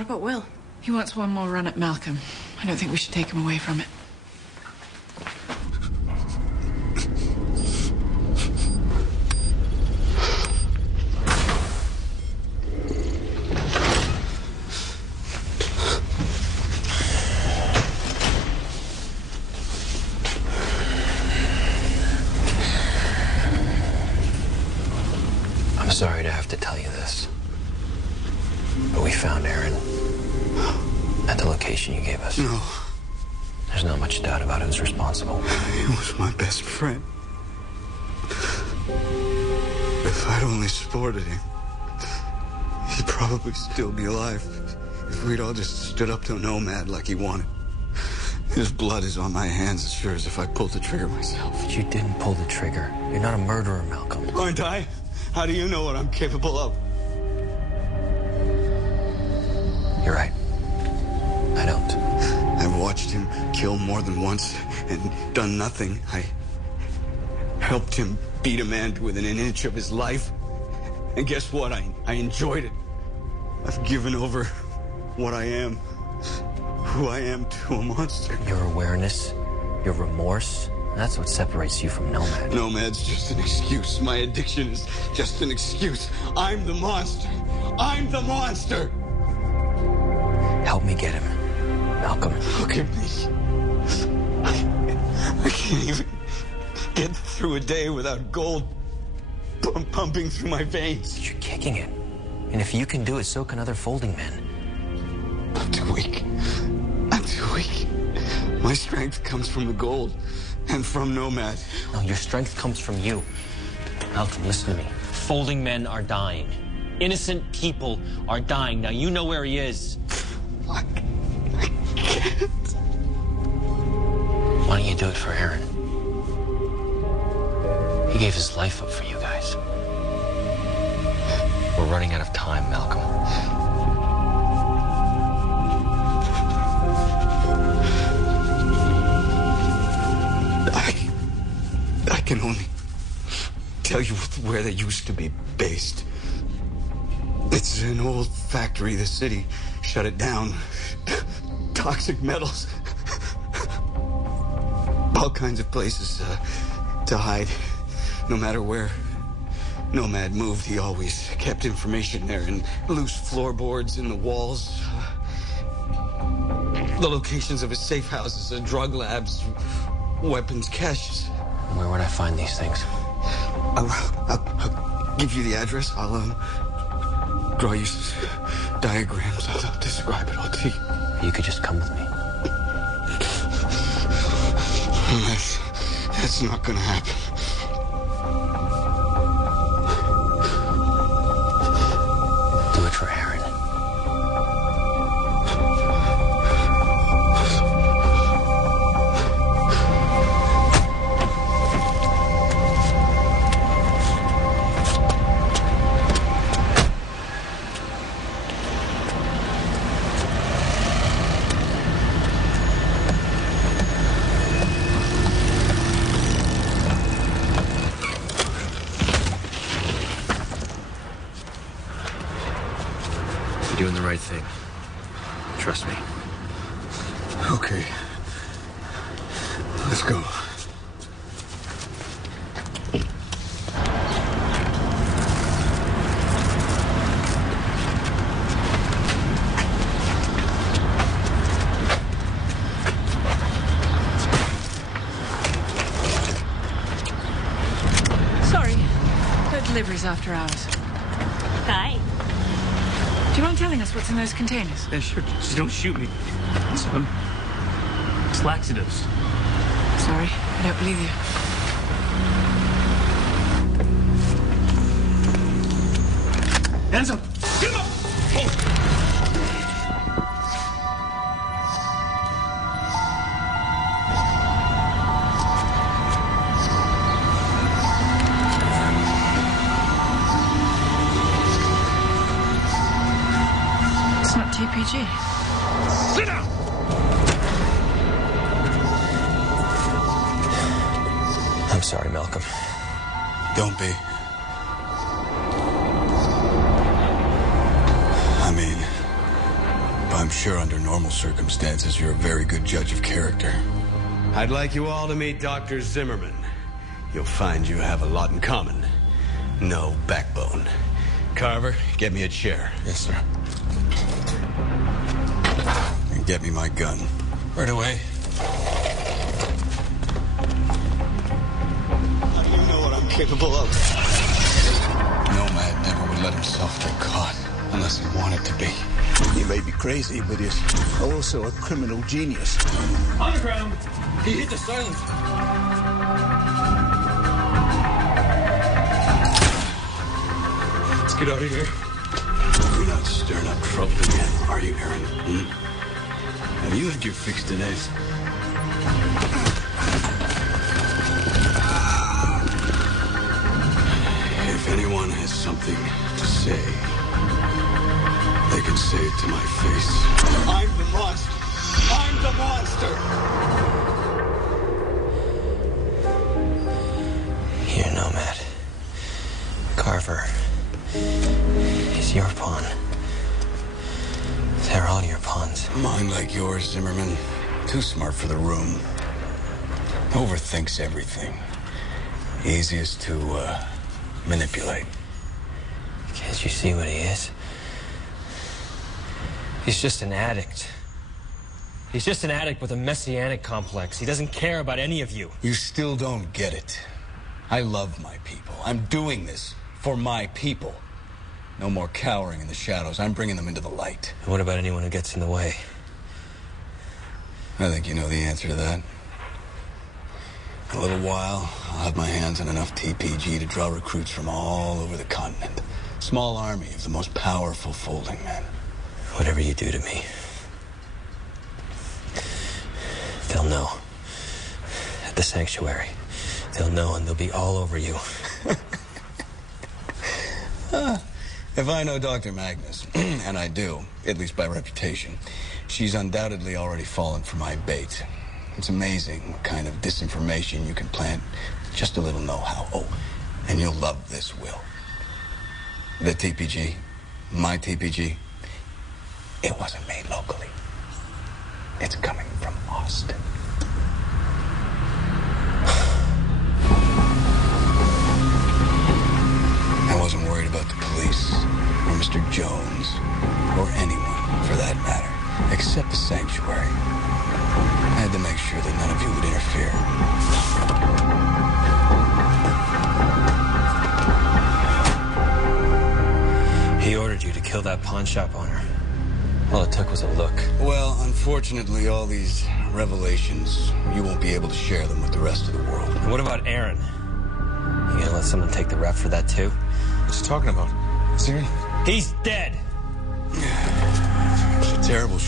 what about Will? He wants one more run at Malcolm. I don't think we should take him away from it. I'm sorry to have to tell you this, but we found Aaron at the location you gave us. No. There's not much doubt about who's responsible. He was my best friend. If I'd only supported him, he'd probably still be alive. If we'd all just stood up to Nomad like he wanted. His blood is on my hands as sure as if I pulled the trigger myself. But you didn't pull the trigger. You're not a murderer, Malcolm. Aren't I? How do you know what I'm capable of? You're right. I don't. I've watched him kill more than once and done nothing. I helped him beat a man to within an inch of his life. And guess what? I enjoyed it. I've given over what I am, who I am, to a monster. Your awareness, your remorse, that's what separates you from Nomad. Nomad's just an excuse. My addiction is just an excuse. I'm the monster. I'm the monster. Help me get him, Malcolm. Look at me. I can't even get through a day without gold pumping through my veins. But you're kicking it. And if you can do it, so can other folding men. I'm too weak. I'm too weak. My strength comes from the gold and from Nomad. No, your strength comes from you. Malcolm, listen to me. Folding men are dying. Innocent people are dying. Now, you know where he is. I can't. Why don't you do it for Aaron? He gave his life up for you guys. We're running out of time, Malcolm. I can only tell you where they used to be based. It's an old factory. The city shut it down. Toxic metals. All kinds of places to hide. No matter where Nomad moved, he always kept information there in loose floorboards in the walls. The locations of his safe houses, drug labs, weapons caches. Where would I find these things? I'll give you the address. I'll draw you some diagrams. I'll describe it all to you. You could just come with me. That's not gonna happen. Do it for Aaron. Doing the right thing. Trust me. Okay. Let's go. Sorry. No deliveries after hours. Hi. Do you mind telling us what's in those containers? Yeah, sure. Just don't shoot me. It's laxatives. Sorry, I don't believe you. Hands up! Get him up! It's not TPG. Sit down! I'm sorry, Malcolm. Don't be. I mean, I'm sure under normal circumstances, you're a very good judge of character. I'd like you all to meet Dr. Zimmerman. You'll find you have a lot in common. No backbone. Carver, get me a chair. Yes, sir. And get me my gun. Right away. How do you know what I'm capable of? Nomad never would let himself get caught unless he wanted to be. He may be crazy, but he's also a criminal genius. On the ground. He hit the silence. Let's get out of here. You're not stirring up trouble again, are you, Aaron? Have you had your fix today? If anyone has something to say, they can say it to my face. I'm the monster. I'm the monster. Here, Nomad. Carver is your pawn. They're all your pawns. A mind like yours, Zimmerman. Too smart for the room. Overthinks everything. Easiest to, manipulate. Can't you see what he is? He's just an addict. He's just an addict with a messianic complex. He doesn't care about any of you. You still don't get it. I love my people. I'm doing this for my people. No more cowering in the shadows. I'm bringing them into the light. And what about anyone who gets in the way? I think you know the answer to that. In a little while, I'll have my hands on enough TPG to draw recruits from all over the continent. Small army of the most powerful folding men. Whatever you do to me, they'll know. At the sanctuary, they'll know and they'll be all over you. If I know Dr. Magnus, and I do, at least by reputation, she's undoubtedly already fallen for my bait. It's amazing what kind of disinformation you can plant. Just a little know-how. Oh, and you'll love this, Will. The TPG, my TPG, it wasn't made locally. It's coming from Austin. I wasn't worried about the police, or Mr. Jones, or anyone, for that matter, except the sanctuary. I had to make sure that none of you would interfere. He ordered you to kill that pawn shop owner. All it took was a look. Well, unfortunately, all these revelations, you won't be able to share them with the rest of the world. And what about Aaron? You gonna let someone take the rep for that too? What's he talking about? Is he... He's dead! It's a terrible